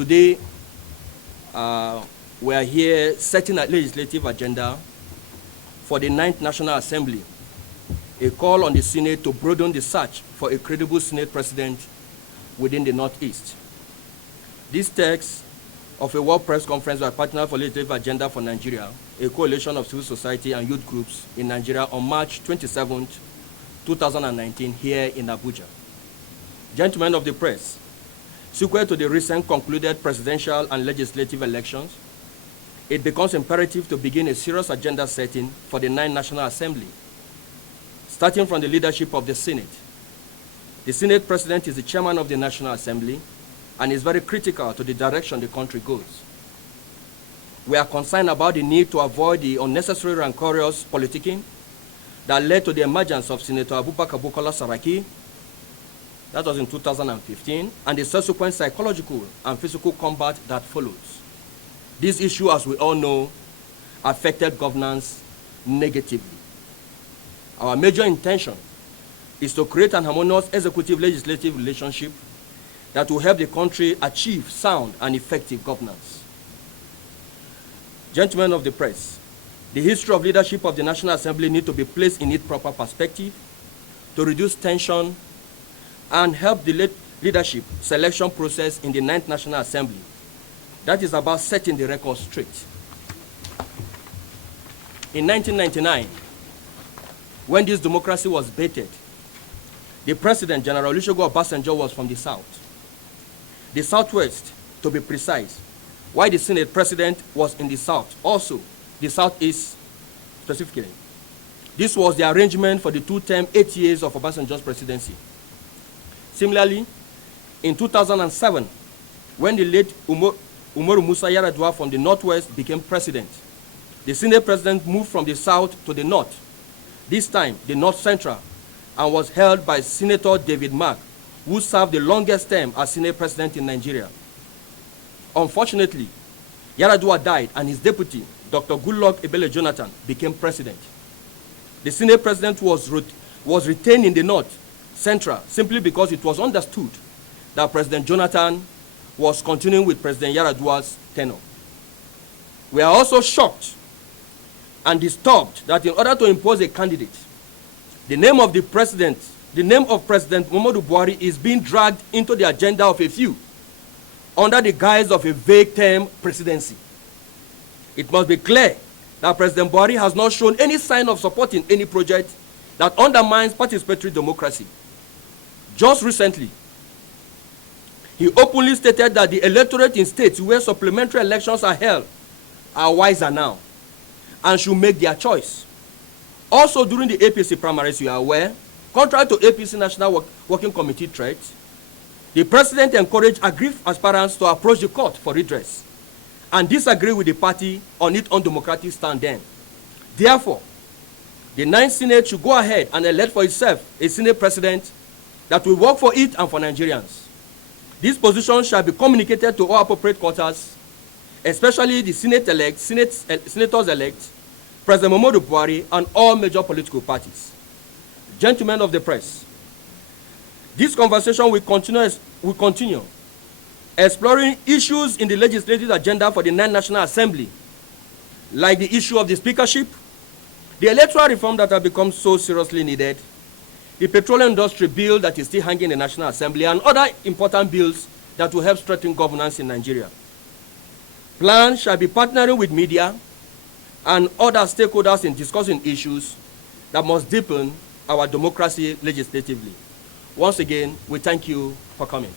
Today, we are here setting a legislative agenda for the 9th National Assembly, a call on the Senate to broaden the search for a credible Senate president within the Northeast. This text of a World Press Conference by Partner for Legislative Agenda for Nigeria, a coalition of civil society and youth groups in Nigeria on March 27, 2019, here in Abuja. Gentlemen of the press, sequel to the recent concluded presidential and legislative elections, it becomes imperative to begin a serious agenda setting for the 9th National Assembly, starting from the leadership of the Senate. The Senate President is the chairman of the National Assembly and is very critical to the direction the country goes. We are concerned about the need to avoid the unnecessary rancorous politicking that led to the emergence of Senator Abubakar Bukola Saraki, that was in 2015, and the subsequent psychological and physical combat that follows. This issue, as we all know, affected governance negatively. Our major intention is to create an harmonious executive-legislative relationship that will help the country achieve sound and effective governance. Gentlemen of the press, the history of leadership of the National Assembly needs to be placed in its proper perspective to reduce tension and help the leadership selection process in the 9th National Assembly. That is about setting the record straight. In 1999, when this democracy was baited, the President, General Olusegun Obasanjo, was from the South. The Southwest, to be precise, while the Senate President was in the South, also the Southeast specifically. This was the arrangement for the two-term 8 years of Obasanjo's presidency. Similarly, in 2007, when the late Umaru Musa Yar'Adua from the Northwest became president, the Senate President moved from the South to the North, this time the North Central, and was held by Senator David Mark, who served the longest term as Senate President in Nigeria. Unfortunately, Yar'Adua died and his deputy, Dr. Goodluck Ebele Jonathan, became president. The Senate President was retained in the North Central simply because it was understood that President Jonathan was continuing with President Yar'Adua's tenure. We are also shocked and disturbed that in order to impose a candidate, the name of President Muhammadu Buhari is being dragged into the agenda of a few under the guise of a vague term presidency. It must be clear that President Buhari has not shown any sign of supporting any project that undermines participatory democracy. Just recently, he openly stated that the electorate in states where supplementary elections are held are wiser now and should make their choice. Also, during the APC primaries, you are aware, contrary to APC National Working Committee threat, the President encouraged aggrieved aspirants to approach the court for redress and disagree with the party on its undemocratic stand then. Therefore, the 9th Senate should go ahead and elect for itself a Senate President that will work for it and for Nigerians. This position shall be communicated to all appropriate quarters, especially the Senators-elect, President Muhammadu Buhari, and all major political parties. Gentlemen of the press, this conversation will continue exploring issues in the legislative agenda for the 9th National Assembly, like the issue of the speakership, the electoral reform that has become so seriously needed, the petroleum industry bill that is still hanging in the National Assembly, and other important bills that will help strengthen governance in Nigeria. Plans shall be partnering with media and other stakeholders in discussing issues that must deepen our democracy legislatively. Once again, we thank you for coming.